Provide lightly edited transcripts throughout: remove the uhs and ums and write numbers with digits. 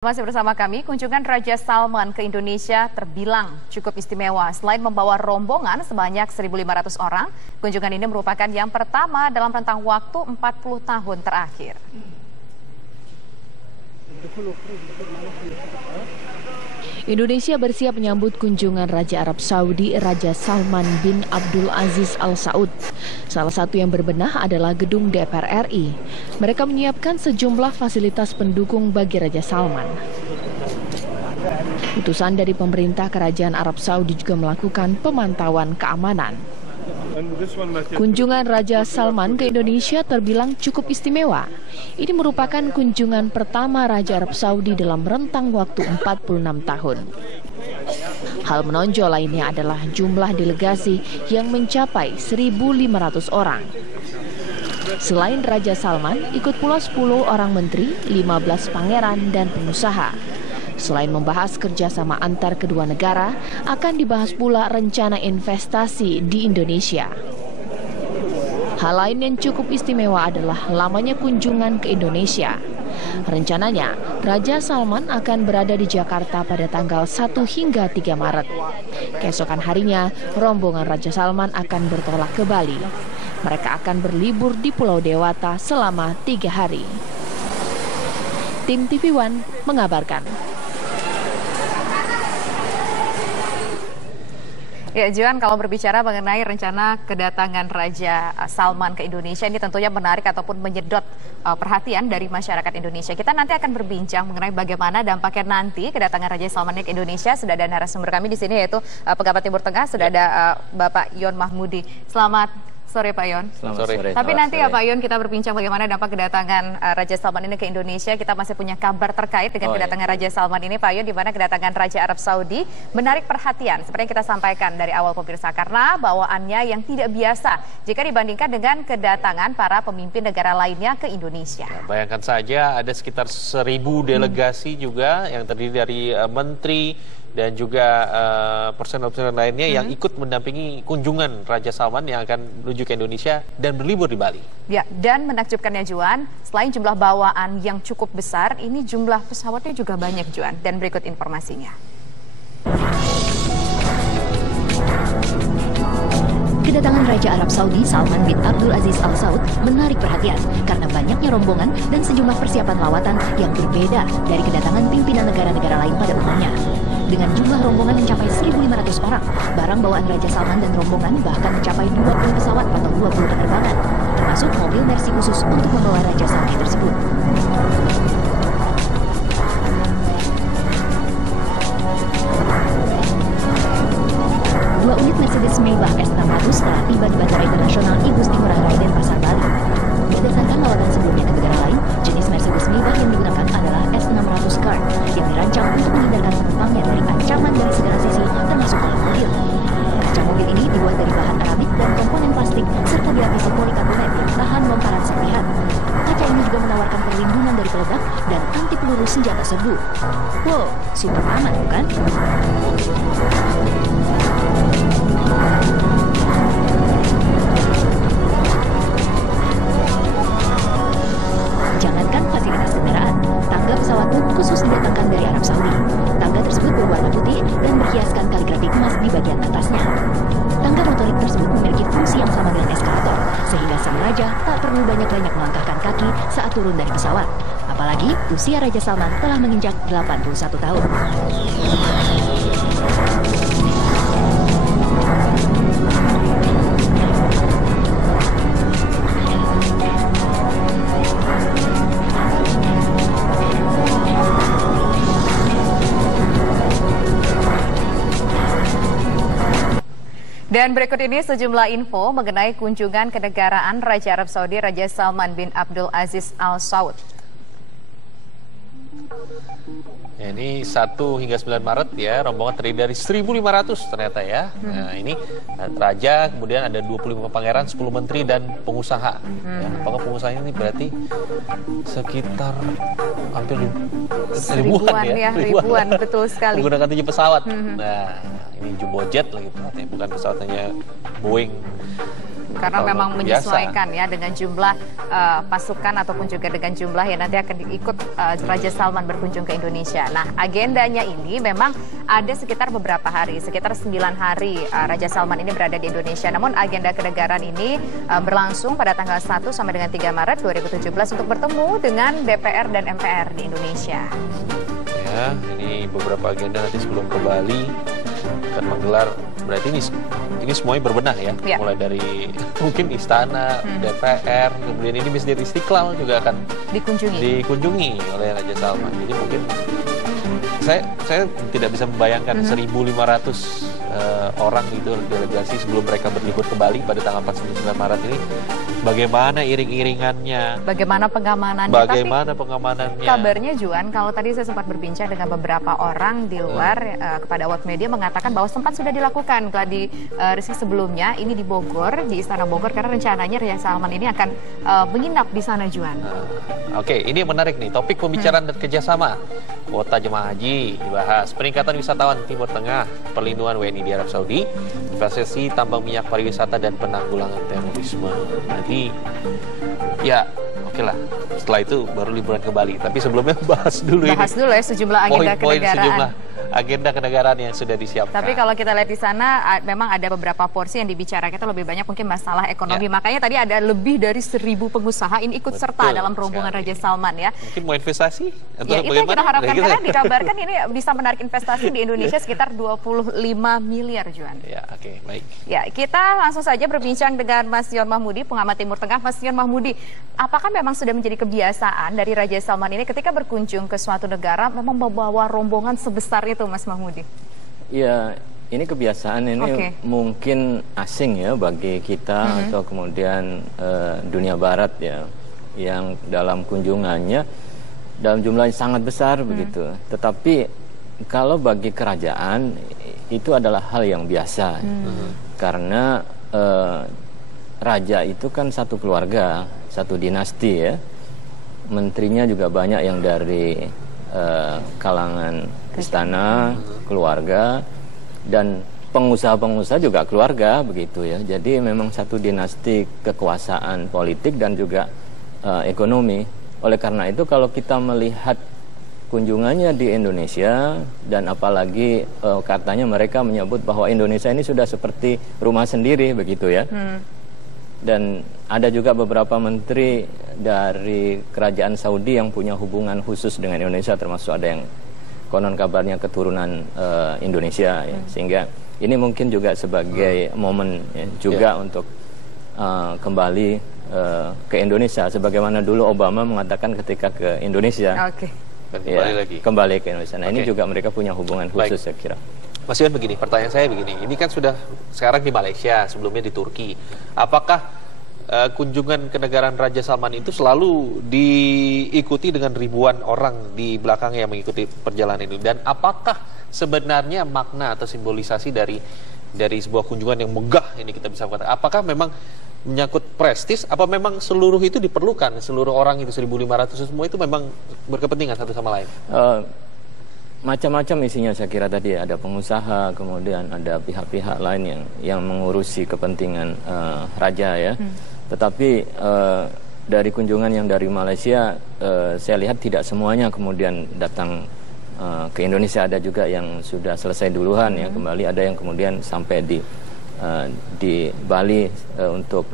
Masih bersama kami, kunjungan Raja Salman ke Indonesia terbilang cukup istimewa. Selain membawa rombongan sebanyak 1.500 orang, kunjungan ini merupakan yang pertama dalam rentang waktu 40 tahun terakhir. Indonesia bersiap menyambut kunjungan Raja Arab Saudi Raja Salman bin Abdul Aziz Al Saud. Salah satu yang berbenah adalah gedung DPR RI. Mereka menyiapkan sejumlah fasilitas pendukung bagi Raja Salman. Utusan dari pemerintah Kerajaan Arab Saudi juga melakukan pemantauan keamanan. Kunjungan Raja Salman ke Indonesia terbilang cukup istimewa. Ini merupakan kunjungan pertama Raja Arab Saudi dalam rentang waktu 46 tahun. Hal menonjol lainnya adalah jumlah delegasi yang mencapai 1.500 orang. Selain Raja Salman, ikut pula 10 orang menteri, 15 pangeran, dan pengusaha. Selain membahas kerjasama antar kedua negara, akan dibahas pula rencana investasi di Indonesia. Hal lain yang cukup istimewa adalah lamanya kunjungan ke Indonesia. Rencananya, Raja Salman akan berada di Jakarta pada tanggal 1 hingga 3 Maret. Keesokan harinya, rombongan Raja Salman akan bertolak ke Bali. Mereka akan berlibur di Pulau Dewata selama 3 hari. Tim TV One mengabarkan. Ya, Juan, kalau berbicara mengenai rencana kedatangan Raja Salman ke Indonesia, ini tentunya menarik ataupun menyedot perhatian dari masyarakat Indonesia. Kita nanti akan berbincang mengenai bagaimana dampaknya nanti kedatangan Raja Salman ke Indonesia. Sudah ada narasumber kami di sini, yaitu Pejabat Timur Tengah, sudah ada Bapak Yon Mahmudi. Selamat sore Pak Yon. Selamat sore. Tapi nanti ya Pak Yon, kita berbincang bagaimana dampak kedatangan Raja Salman ini ke Indonesia. Kita masih punya kabar terkait dengan kedatangan Raja Salman ini Pak Yon, di mana kedatangan Raja Arab Saudi menarik perhatian seperti yang kita sampaikan dari awal pemirsa, karena bawaannya yang tidak biasa jika dibandingkan dengan kedatangan para pemimpin negara lainnya ke Indonesia. Ya, bayangkan saja ada sekitar 1.000 delegasi juga yang terdiri dari menteri dan juga personel-personel lainnya yang ikut mendampingi kunjungan Raja Salman yang akan menuju ke Indonesia dan berlibur di Bali. Ya, dan menakjubkannya Juan, selain jumlah bawaan yang cukup besar, ini jumlah pesawatnya juga banyak Juan. Dan berikut informasinya. Kedatangan Raja Arab Saudi Salman bin Abdul Aziz Al Saud menarik perhatian karena banyaknya rombongan dan sejumlah persiapan lawatan yang berbeda dari kedatangan pimpinan negara-negara lain pada umumnya. Dengan jumlah rombongan mencapai 1.500 orang, barang bawaan Raja Salman dan rombongan bahkan mencapai 20 pesawat atau 20 penerbangan, termasuk mobil Mercy khusus untuk membawa Raja Saudi tersebut. Dua unit Mercedes Maybach S600 telah tiba di Bandara Internasional Igusti Ngurah Rai dan Pasar Bali. Berdasarkan lawatan sebelumnya ke negara lain, jenis Mercedes Maybach yang digunakan adalah S600 Guard yang dirancang untuk menghindarkan penumpangnya dari ancaman dari segala sisi, termasuk oleh mobil. Kaca mobil ini dibuat dari bahan aramid dan komponen plastik serta dilapisi polikarbonat yang tahan lomparan serpihan. Kaca ini juga menawarkan perlindungan dari peledak dan anti peluru senjata serbu. Wow, super aman bukan? Jangankan fasilitas kendaraan, tangga pesawat pun khusus didatangkan dari Arab Saudi. Tangga tersebut berwarna putih dan berhiaskan kaligrafi emas di bagian atasnya. Tangga motorik tersebut memiliki fungsi yang sama dengan eskalator, sehingga sang raja tak perlu banyak-banyak melangkahkan kaki saat turun dari pesawat. Apalagi usia Raja Salman telah menginjak 81 tahun. Dan berikut ini sejumlah info mengenai kunjungan kenegaraan Raja Arab Saudi Raja Salman bin Abdul Aziz Al Saud. Ya, ini 1 hingga 9 Maret ya, rombongan terdiri dari 1.500 ternyata ya. Nah, ini Raja, kemudian ada 25 pangeran, 10 menteri dan pengusaha. Ya, apakah pengusaha ini berarti sekitar hampir ribuan ya? Ribuan, betul sekali. Menggunakan 7 pesawat. Nah, ini jumbo jet lah gitu, artinya bukan pesawat hanya Boeing Karena memang biasa. menyesuaikan ya dengan jumlah pasukan ataupun juga dengan jumlah yang nanti akan diikut Raja Salman berkunjung ke Indonesia. Nah, agendanya ini memang ada sekitar beberapa hari, sekitar 9 hari Raja Salman ini berada di Indonesia. Namun agenda kenegaraan ini berlangsung pada tanggal 1 sampai dengan 3 Maret 2017 untuk bertemu dengan DPR dan MPR di Indonesia. Ya, ini beberapa agenda nanti sebelum ke Bali akan menggelar. Berarti ini semuanya berbenah ya, mulai dari mungkin istana, DPR, kemudian ini Masjid Istiqlal juga akan dikunjungi oleh Raja Salman. Jadi mungkin saya tidak bisa membayangkan 1.500 orang itu delegasi sebelum mereka berlibur ke Bali pada tanggal 49 Maret ini. Bagaimana iring-iringannya? Bagaimana pengamanannya? Kabarnya Juan, kalau tadi saya sempat berbincang dengan beberapa orang di luar kepada awak media mengatakan bahwa sempat sudah dilakukan gladi resmi sebelumnya ini di Bogor, di Istana Bogor, karena rencananya Raja Salman ini akan menginap di sana, Juan. Oke, ini yang menarik nih, topik pembicaraan dan kerjasama. Kuota jemaah haji dibahas, peningkatan wisatawan Timur Tengah, perlindungan WNI di Arab Saudi, investasi tambang minyak pariwisata dan penanggulangan terorisme. Nanti ya oke lah, setelah itu baru liburan ke Bali. Tapi sebelumnya bahas dulu ya sejumlah agenda kenegaraan. Agenda kenegaraan yang sudah disiapkan. Tapi kalau kita lihat di sana memang ada beberapa porsi yang dibicarakan itu lebih banyak mungkin masalah ekonomi. Makanya tadi ada lebih dari 1.000 pengusaha ini ikut serta dalam rombongan Raja Salman ya. Mungkin mau investasi atau ya, itu yang kita harapkan karena dikabarkan ini bisa menarik investasi di Indonesia sekitar 25 miliar, Juan. Ya, oke, baik. Ya, kita langsung saja berbincang dengan Mas Yon Mahmudi, pengamat Timur Tengah. Mas Yon Mahmudi, apakah memang sudah menjadi kebiasaan dari Raja Salman ini ketika berkunjung ke suatu negara memang membawa rombongan sebesar itu, Mas Mahmudi? Ya, ini kebiasaan ini mungkin asing ya bagi kita atau kemudian dunia barat ya, yang dalam kunjungannya dalam jumlah yang sangat besar begitu. Tetapi kalau bagi kerajaan itu adalah hal yang biasa karena raja itu kan satu keluarga, satu dinasti ya. Menterinya juga banyak yang dari kalangan istana, keluarga, dan pengusaha-pengusaha juga keluarga begitu ya. Jadi memang satu dinasti kekuasaan politik dan juga ekonomi. Oleh karena itu kalau kita melihat kunjungannya di Indonesia dan apalagi katanya mereka menyebut bahwa Indonesia ini sudah seperti rumah sendiri begitu ya. Dan ada juga beberapa menteri dari kerajaan Saudi yang punya hubungan khusus dengan Indonesia, termasuk ada yang konon kabarnya keturunan Indonesia ya. Sehingga ini mungkin juga sebagai momen ya, juga untuk kembali ke Indonesia sebagaimana dulu Obama mengatakan ketika ke Indonesia. Kembali ke Indonesia. Nah, ini juga mereka punya hubungan khusus saya kira. Mas Yon, begini, pertanyaan saya begini, ini kan sudah sekarang di Malaysia, sebelumnya di Turki. Apakah kunjungan kenegaraan Raja Salman itu selalu diikuti dengan ribuan orang di belakangnya yang mengikuti perjalanan ini? Dan apakah sebenarnya makna atau simbolisasi dari sebuah kunjungan yang megah ini kita bisa katakan? Apakah memang menyangkut prestis, apa memang seluruh itu diperlukan, seluruh orang itu 1.500 semua itu memang berkepentingan satu sama lain? Macam-macam isinya saya kira tadi ada pengusaha, kemudian ada pihak-pihak lain yang mengurusi kepentingan raja ya. Tetapi dari kunjungan yang dari Malaysia saya lihat tidak semuanya kemudian datang ke Indonesia, ada juga yang sudah selesai duluan ya kembali, ada yang kemudian sampai di Bali untuk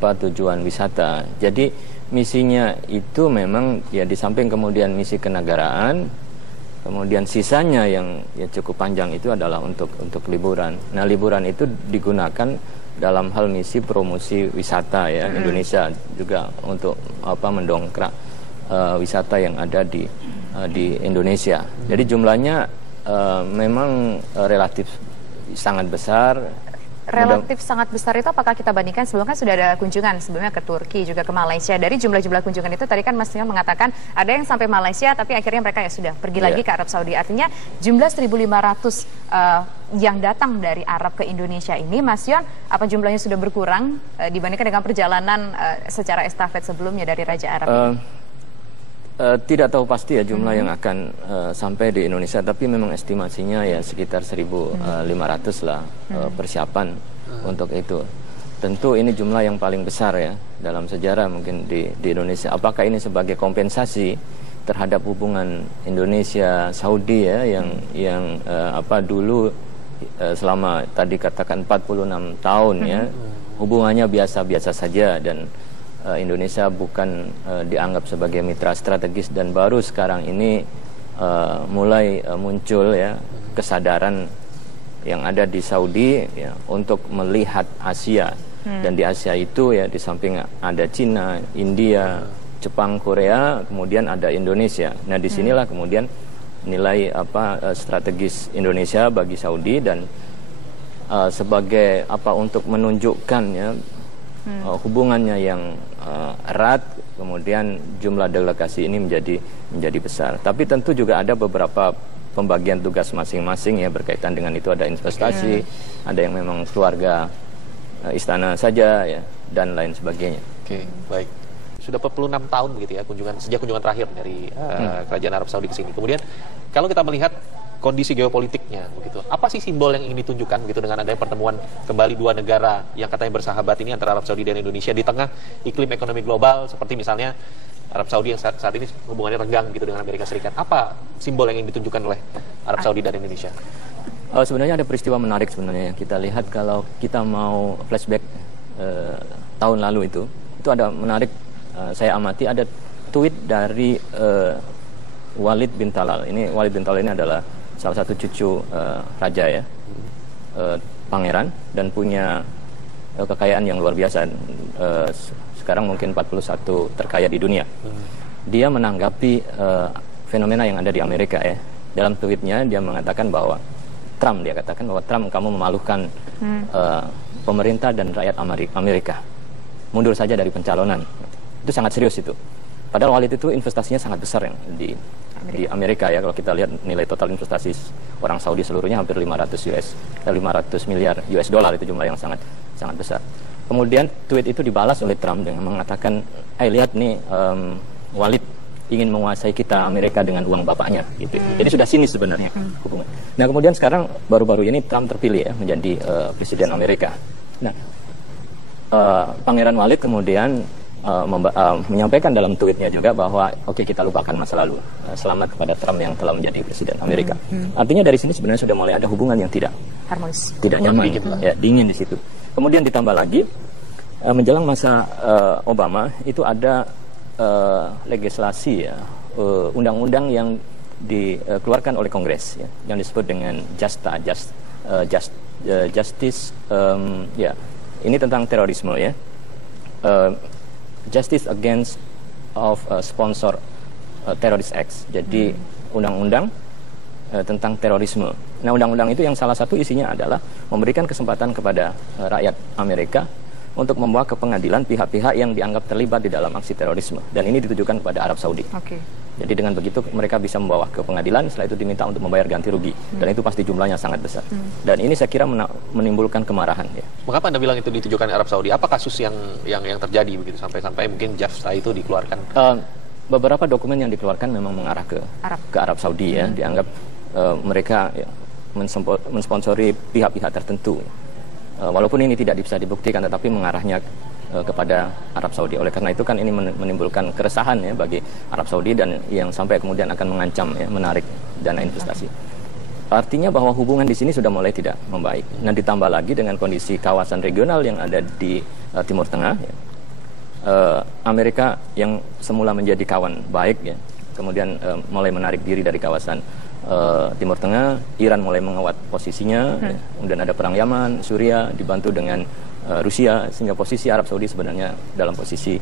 tujuan wisata. Jadi misinya itu memang ya di samping kemudian misi kenegaraan, kemudian sisanya yang ya cukup panjang itu adalah untuk liburan. Nah, liburan itu digunakan dalam hal misi promosi wisata ya Indonesia juga untuk mendongkrak wisata yang ada di Indonesia. Jadi jumlahnya memang relatif sangat besar. Relatif sangat besar itu apakah kita bandingkan sebelumnya sudah ada kunjungan sebelumnya ke Turki juga ke Malaysia. Dari jumlah-jumlah kunjungan itu tadi kan Mas Yon mengatakan ada yang sampai Malaysia tapi akhirnya mereka ya sudah pergi lagi ke Arab Saudi. Artinya jumlah 1.500 yang datang dari Arab ke Indonesia ini, Mas Yon, apa jumlahnya sudah berkurang dibandingkan dengan perjalanan secara estafet sebelumnya dari Raja Arab? Tidak tahu pasti ya jumlah yang akan sampai di Indonesia, tapi memang estimasinya ya sekitar 1.500 lah persiapan untuk itu. tentu ini jumlah yang paling besar ya dalam sejarah mungkin di Indonesia. Apakah ini sebagai kompensasi terhadap hubungan Indonesia Saudi ya yang dulu selama tadi katakan 46 tahun ya hubungannya biasa-biasa saja, dan Indonesia bukan dianggap sebagai mitra strategis, dan baru sekarang ini mulai muncul ya kesadaran yang ada di Saudi ya untuk melihat Asia, dan di Asia itu ya di samping ada Cina, India, Jepang, Korea, kemudian ada Indonesia. Nah, disinilah kemudian nilai strategis Indonesia bagi Saudi, dan sebagai untuk menunjukkan ya hubungannya yang erat, kemudian jumlah delegasi ini menjadi besar. Tapi tentu juga ada beberapa pembagian tugas masing-masing ya berkaitan dengan itu. Ada investasi, ada yang memang keluarga istana saja ya, dan lain sebagainya. Oke, baik. Sudah 46 tahun begitu ya sejak kunjungan terakhir dari Kerajaan Arab Saudi ke sini. Kemudian kalau kita melihat kondisi geopolitiknya begitu, apa sih simbol yang ingin ditunjukkan gitu dengan adanya pertemuan kembali dua negara yang katanya bersahabat ini antara Arab Saudi dan Indonesia di tengah iklim ekonomi global seperti misalnya Arab Saudi yang saat ini hubungannya renggang gitu dengan Amerika Serikat. Apa simbol yang ingin ditunjukkan oleh Arab Saudi dan Indonesia? Sebenarnya ada peristiwa menarik sebenarnya yang kita lihat kalau kita mau flashback tahun lalu itu ada menarik. Saya amati ada tweet dari Walid bin Talal. Walid bin Talal ini adalah salah satu cucu raja ya, pangeran, dan punya kekayaan yang luar biasa. Sekarang mungkin 41 terkaya di dunia. Dia menanggapi fenomena yang ada di Amerika ya. Dalam tweetnya dia mengatakan bahwa Trump kamu memalukan pemerintah dan rakyat Amerika. Mundur saja dari pencalonan. Itu sangat serius itu. Padahal Walid itu investasinya sangat besar yang di Amerika ya. Kalau kita lihat nilai total investasi orang Saudi seluruhnya hampir 500 miliar US dollar, itu jumlah yang sangat besar. Kemudian tweet itu dibalas oleh Trump dengan mengatakan, lihat nih Walid ingin menguasai kita Amerika dengan uang bapaknya gitu. Jadi sudah sinis sebenarnya hubungan. Nah, kemudian sekarang baru-baru ini Trump terpilih ya menjadi presiden Amerika. Nah, Pangeran Walid kemudian menyampaikan dalam tweetnya juga bahwa kita lupakan masa lalu, selamat kepada Trump yang telah menjadi presiden Amerika. Artinya dari sini sebenarnya sudah mulai ada hubungan yang tidak harmonis, tidak nyaman, dingin di situ. Kemudian ditambah lagi menjelang masa Obama itu ada legislasi ya, undang-undang yang dikeluarkan oleh Kongres ya, yang disebut dengan Justice ini tentang terorisme ya. Justice Against Sponsor Terrorist Acts. Jadi undang-undang tentang terorisme. Nah, undang-undang itu yang salah satu isinya adalah memberikan kesempatan kepada rakyat Amerika untuk membawa ke pengadilan pihak-pihak yang dianggap terlibat di dalam aksi terorisme. Dan ini ditujukan kepada Arab Saudi. Jadi dengan begitu mereka bisa membawa ke pengadilan, setelah itu diminta untuk membayar ganti rugi. Dan itu pasti jumlahnya sangat besar. Dan ini saya kira menimbulkan kemarahan ya. Mengapa Anda bilang itu ditujukan Arab Saudi? Apa kasus yang terjadi begitu sampai mungkin JAFTA itu dikeluarkan? Beberapa dokumen yang dikeluarkan memang mengarah ke Arab Saudi ya. Dianggap mereka mensponsori pihak-pihak tertentu. Walaupun ini tidak bisa dibuktikan, tetapi mengarahnya kepada Arab Saudi. Oleh karena itu kan ini menimbulkan keresahan ya bagi Arab Saudi, dan yang sampai kemudian akan mengancam ya, menarik dana investasi. Artinya bahwa hubungan di sini sudah mulai tidak membaik. Nah, ditambah lagi dengan kondisi kawasan regional yang ada di Timur Tengah ya. Amerika yang semula menjadi kawan baik ya, kemudian mulai menarik diri dari kawasan Timur Tengah. Iran mulai menguat posisinya ya. Kemudian ada perang Yaman, Suriah dibantu dengan Rusia, sehingga posisi Arab Saudi sebenarnya dalam posisi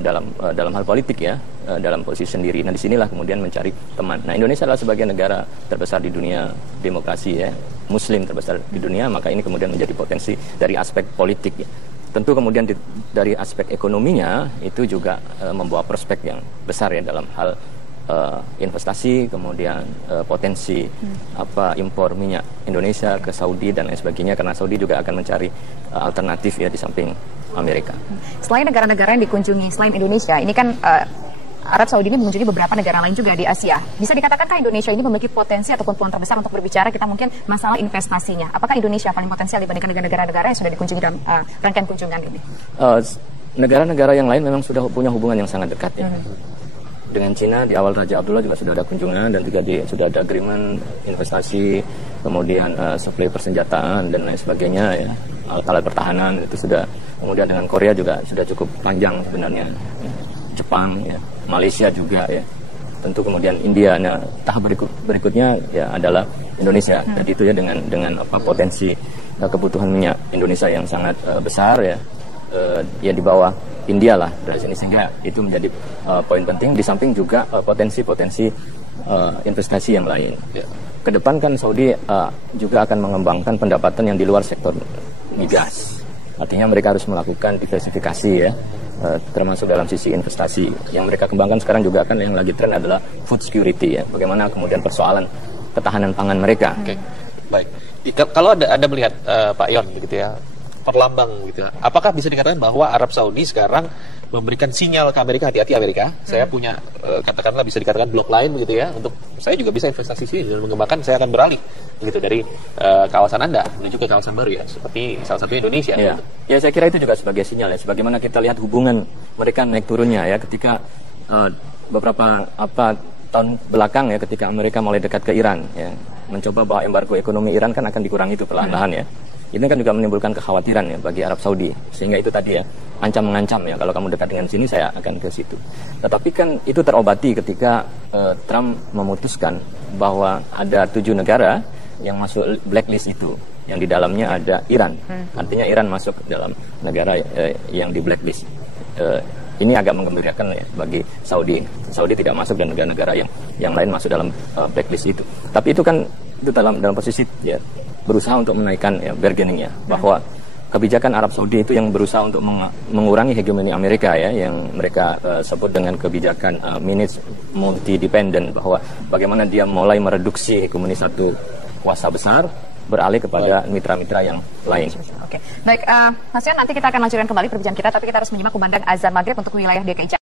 dalam hal politik ya, dalam posisi sendiri. Nah, disinilah kemudian mencari teman. Nah, Indonesia adalah sebagai negara terbesar di dunia demokrasi ya, Muslim terbesar di dunia, maka ini kemudian menjadi potensi dari aspek politik ya. Tentu kemudian dari aspek ekonominya itu juga membawa prospek yang besar ya dalam hal investasi, kemudian potensi impor minyak Indonesia ke Saudi dan lain sebagainya, karena Saudi juga akan mencari alternatif ya di samping Amerika. Selain negara-negara yang dikunjungi selain Indonesia, ini kan Arab Saudi ini mengunjungi beberapa negara lain juga di Asia. Bisa dikatakankah Indonesia ini memiliki potensi ataupun peluang terbesar untuk berbicara kita mungkin masalah investasinya? Apakah Indonesia paling potensial dibandingkan negara-negara yang sudah dikunjungi dalam rangkaian kunjungan ini? Negara-negara yang lain memang sudah punya hubungan yang sangat dekat ya. Dengan Cina di awal Raja Abdullah juga sudah ada kunjungan dan juga sudah ada agreement investasi, kemudian supply persenjataan dan lain sebagainya ya, alat pertahanan itu sudah. Kemudian dengan Korea juga sudah cukup panjang sebenarnya, Jepang ya, Malaysia juga ya, tentu kemudian India. Nah, tahap berikutnya ya adalah Indonesia. Jadi itu ya dengan potensi kebutuhan minyak Indonesia yang sangat besar ya. Ya di bawah India lah dari sini, sehingga itu menjadi poin penting di samping juga potensi-potensi investasi yang lain. Ke depan kan Saudi juga akan mengembangkan pendapatan yang di luar sektor migas. Artinya mereka harus melakukan diversifikasi ya, termasuk dalam sisi investasi. Yang mereka kembangkan sekarang juga kan yang lagi tren adalah food security ya. Bagaimana kemudian persoalan ketahanan pangan mereka. Oke, baik. Kalau Anda melihat Pak Yon begitu ya, perlambang gitu. Apakah bisa dikatakan bahwa Arab Saudi sekarang memberikan sinyal ke Amerika, hati-hati Amerika, saya punya katakanlah bisa dikatakan blok lain begitu ya, untuk saya juga bisa investasi sini dan mengembangkan, saya akan beralih begitu dari kawasan Anda menuju ke kawasan baru ya, seperti salah satu Indonesia. Ya, ya saya kira itu juga sebagai sinyal ya, sebagaimana kita lihat hubungan mereka naik turunnya ya, ketika beberapa tahun belakang ya, ketika Amerika mulai dekat ke Iran ya, mencoba bahwa embargo ekonomi Iran kan akan dikurangi itu perlahan-lahan ya. Ini kan juga menimbulkan kekhawatiran ya bagi Arab Saudi, sehingga itu tadi ya, ancam-mengancam ya, kalau kamu dekat dengan sini saya akan ke situ. Tetapi kan itu terobati ketika Trump memutuskan bahwa ada 7 negara yang masuk blacklist itu, yang di dalamnya ada Iran. Artinya Iran masuk dalam negara yang di blacklist. Ini agak menggembirakan ya bagi Saudi. Saudi tidak masuk dan negara-negara yang lain masuk dalam blacklist itu. Tapi itu kan itu dalam posisi ya, berusaha untuk menaikkan ya, bargaining ya, bahwa kebijakan Arab Saudi itu yang berusaha untuk mengurangi hegemoni Amerika ya, yang mereka sebut dengan kebijakan minutes multi-dependent, bahwa bagaimana dia mulai mereduksi hegemoni satu kuasa besar beralih kepada mitra-mitra yang lain. Oke, baik, Mas Yon, nanti kita akan lanjutkan kembali perbincangan kita, tapi kita harus menyimak kumandang azan maghrib untuk wilayah DKI.